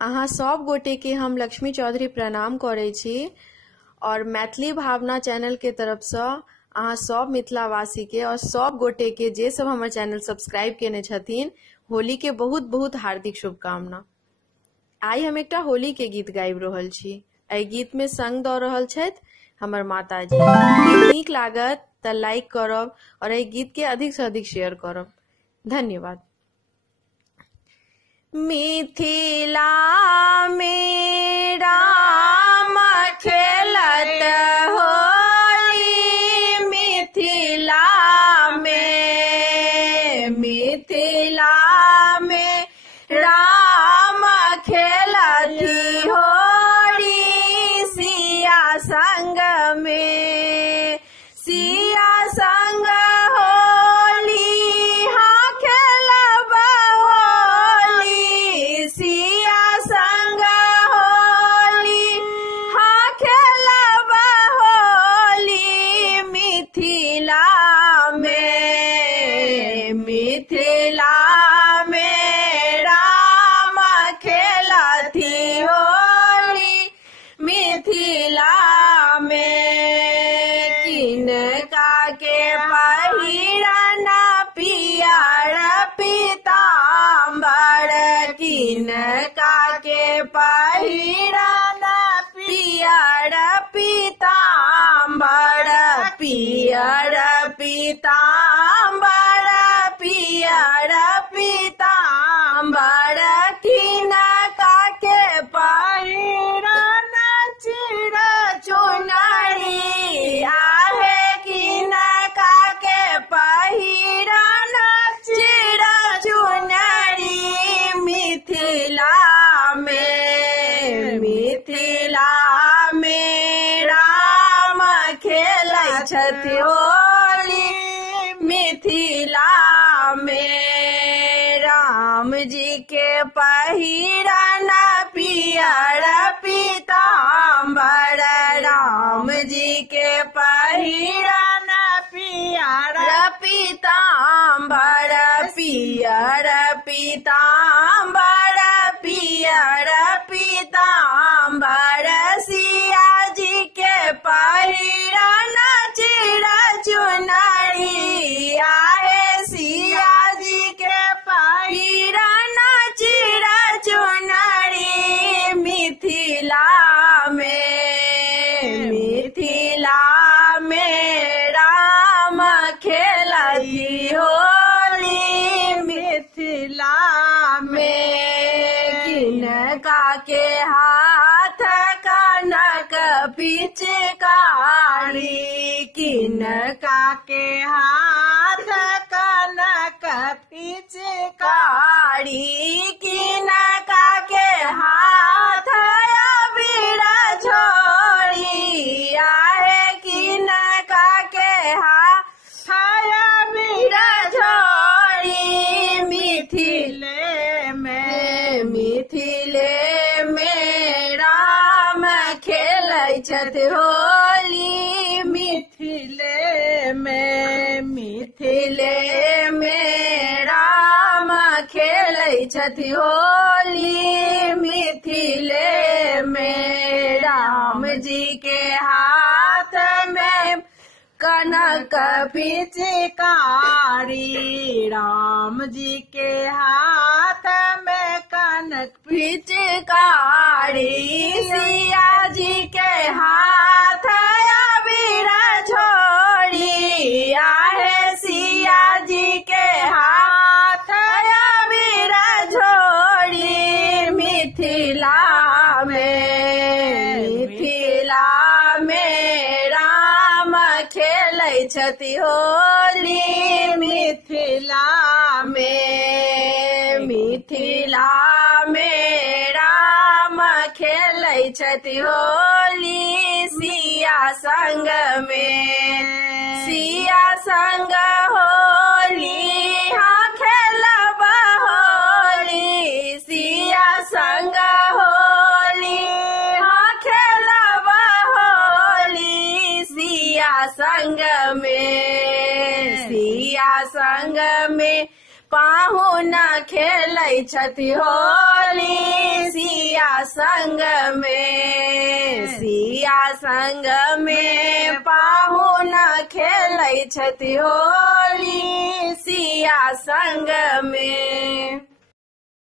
अहाँ सब गोटे के हम लक्ष्मी चौधरी प्रणाम करे छी और मैथिली भावना चैनल के तरफ से अहाँ सब मिथिलावासी के और सब गोटे के जे सब हमर चैनल सब्सक्राइब केने छथिन होली के बहुत बहुत हार्दिक शुभकामना। आई हम एकटा होली के गीत गाबि रहल छी। एहि गीत में संग द रहल छथि हमर माताजी। गीत नीक लागत त लाइक करब और एहि गीत के अधिक से अधिक शेयर करब। धन्यवाद। मिथिला में राम खेलत होली, मिथिला में राम खेलती होली, सिया संग में सिया संग होली, हाँ खेलब होली, सिया संग होली, हाँ खेलब होली, मिथिला में राम खेलती होली, मिथिला में किनका के पहिरन पियर पीताम्बर, किनका के पहिरन पियर पीताम्बर, पियर पीताम्बर, पियर पीताम्बर, किनका के पहिरन चिर चुनरी, आहे किनका के पहिरन चिर चुनरी, मिथिला में राम खेलै छथि होली, मिथिला में राम जी के पहिरन पियर पीताम्बर, राम जी के पहिरन पियर पीताम्बर, पियर पीताम्बर, पियर पीताम्बर, सिया जी के पहिरन चिर चुनरी, आहे सिया जी के पहिरन चिर चुनरी, मिथिला में राम खेलती होली, मिथिला में किनका के हाथ कनक पिचकारी, किनका के हाथ कनक पिचकारी, किनका के हाथ अबीर झोरी, आहे किनका के हाथ अबीर झोरी, मिथिले में राम खेलै छथि होली, मिथिले में राम खेलै छथि होली, मिथिले में राम जी के हाथ में कनक पिचकारी, राम जी के हाथ में कनक पिचकारी, सिया जी के हाथ अबीर झोरी, आहे सिया जी के हाथ अबीर झोरी, मिथिला में राम खेलै छथि होली, मिथिला में राम खेलै छथि होली, सिया संग होली, हाँ खेलब होली, सिया संग होली, हाँ खेलब होली, सिया संग में पाहुन खेलै छथि होली, सिया संग में सिया संग में पाहुन खेलै छथि होली सिया संग में।